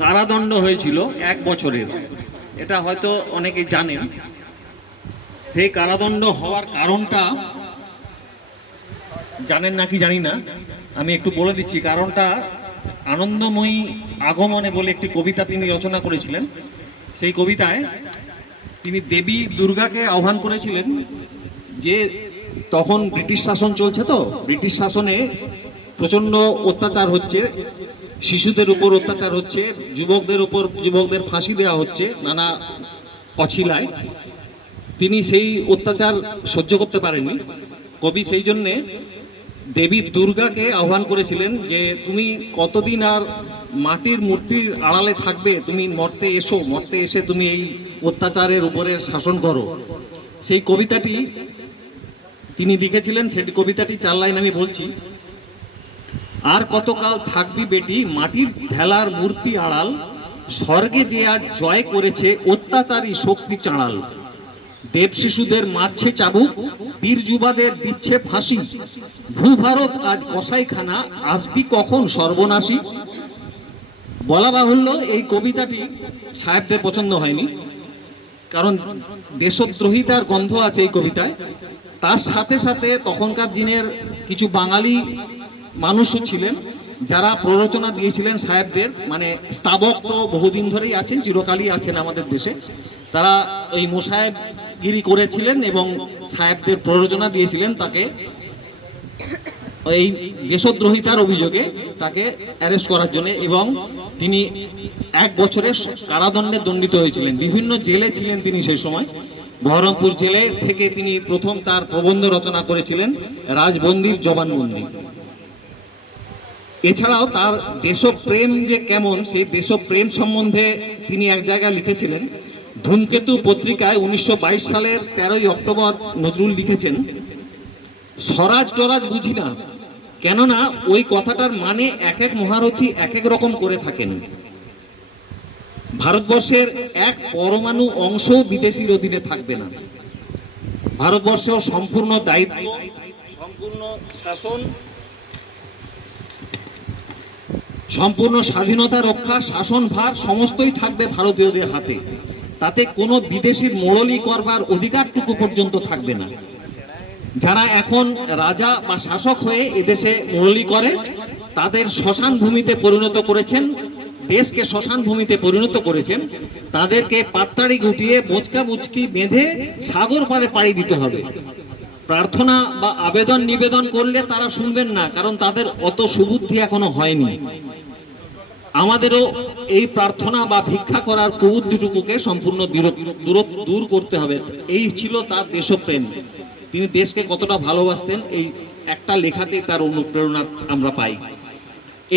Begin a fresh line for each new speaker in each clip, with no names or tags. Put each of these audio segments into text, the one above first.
কারাদণ্ড হয়েছিল এক বছরের। এটা হয়তো অনেকে জানেন। সেই কারাদণ্ড হওয়ার কারণটা জানেন নাকি জানি না, আমি একটু বলে দিচ্ছি। কারণটা আনন্দময়ী আগমনে বলে একটি কবিতা তিনি রচনা করেছিলেন। সেই কবিতায় তিনি দেবী দুর্গাকে আহ্বান করেছিলেন যে তখন ব্রিটিশ শাসন চলছে তো, ব্রিটিশ শাসনে প্রচণ্ড অত্যাচার হচ্ছে। শিশুদের উপর অত্যাচার হচ্ছে, যুবকদের উপর, যুবকদের ফাঁসি দেওয়া হচ্ছে, নানা অছিলায়। তিনি সেই অত্যাচার সহ্য করতে পারেননি। কবি সেই জন্যে দেবী দুর্গাকে আহ্বান করেছিলেন যে, তুমি কতদিন আর মাটির মূর্তির আড়ালে থাকবে? তুমি মর্তে এসো, মর্তে এসে তুমি এই অত্যাচারের উপরে শাসন করো। সেই কবিতাটি তিনি লিখেছিলেন, সেই কবিতাটি চার লাইন আমি বলছি। আর কতকাল থাকবি বেটি? মাটির ঢেলার মূর্তি আড়াল। স্বর্গে যে আজ জয় করেছে, অত্যাচারী শক্তি চাঁড়াল। দেব শিশুদের মারছে চাবুক, বীর যুবাদের দিচ্ছে ফাঁসি। ভূভারত আজ কসাইখানা, আসবি কখন সর্বনাশী? বলা বাহুল্য, এই কবিতাটি সাহেবদের পছন্দ হয়নি। কারণ দেশদ্রোহিতার গন্ধ আছে এই কবিতায়। তার সাথে সাথে তখনকার দিনের কিছু বাঙালি মানুষও ছিলেন, যারা প্ররোচনা দিয়েছিলেন সাহেবদের মানে স্তাবক তো বহুদিন ধরেই আছেন, চিরকালই আছেন আমাদের দেশে, তারা ওই মোসাহেবগিরি করেছিলেন এবং সাহেবদের প্ররোচনা দিয়েছিলেন তাকে, এই দেশদ্রোহিতার অভিযোগে তাকে অ্যারেস্ট করার জন্য এবং তিনি এক বছরের কারাদণ্ডে দণ্ডিত হয়েছিলেন। বিভিন্ন জেলে ছিলেন তিনি সেই সময়। বহরমপুর জেলে থেকে তিনি প্রথম তার প্রবন্ধ রচনা করেছিলেন, রাজবন্দির জবানবন্দি। এছাড়াও তার দেশপ্রেম যে কেমন, সেই দেশপ্রেম সম্বন্ধে তিনি এক জায়গায় লিখেছিলেন। ধূমকেতু পত্রিকায় উনিশশো বাইশ সালের তেরোই অক্টোবর নজরুল লিখেছেন, স্বরাজ টরাজ বুঝি না, কেননা ওই কথাটার মানে এক এক মহারথী এক এক রকম করে থাকেন। ভারতবর্ষের এক পরমাণু অংশ বিদেশির অধীনে থাকবে না। ভারতবর্ষেও সম্পূর্ণ দায়িত্ব, সম্পূর্ণ শাসন সম্পূর্ণ স্বাধীনতা, রক্ষা, শাসন, ভার সমস্তই থাকবে ভারতীয়দের হাতে। তাতে কোনো বিদেশির মোড়লি করবার অধিকারটুকু পর্যন্ত থাকবে না। যারা এখন রাজা বা শাসক হয়ে এদেশে মোড়লি করে, তাদের শ্মশান ভূমিতে পরিণত করেছেন, দেশকে শ্মশান ভূমিতে পরিণত করেছেন, তাদেরকে পাত্তাড়ি গুটিয়ে বোচকা বুচকি বেঁধে সাগর পাড়ে পাড়ি দিতে হবে। প্রার্থনা বা আবেদন নিবেদন করলে তারা শুনবেন না, কারণ তাদের অত সুবুদ্ধি এখনও হয়নি। আমাদেরও এই প্রার্থনা বা ভিক্ষা করার কুবুদ্ধিটুকুকে সম্পূর্ণ দূর করতে হবে। এই ছিল তার দেশপ্রেম। তিনি দেশকে কতটা ভালোবাসতেন, এই একটা লেখাতেই তার অনুপ্রেরণা আমরা পাই।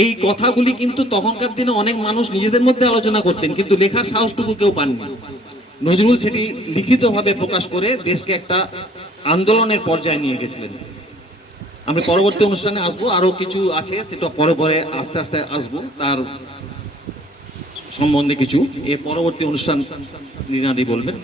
এই কথাগুলি কিন্তু তখনকার দিনে অনেক মানুষ নিজেদের মধ্যে আলোচনা করতেন, কিন্তু লেখার সাহসটুকু কেউ পাননি। নজরুল সেটি লিখিতভাবে প্রকাশ করে দেশকে একটা আন্দোলনের পর্যায়ে নিয়ে গেছিলেন। আমি পরবর্তী অনুষ্ঠানে আসব। আরও কিছু আছে, সেটা পরে পরে আস্তে আস্তে আসব। তার সম্বন্ধে কিছু। এ পরবর্তী অনুষ্ঠান রিনাদি বলবেন।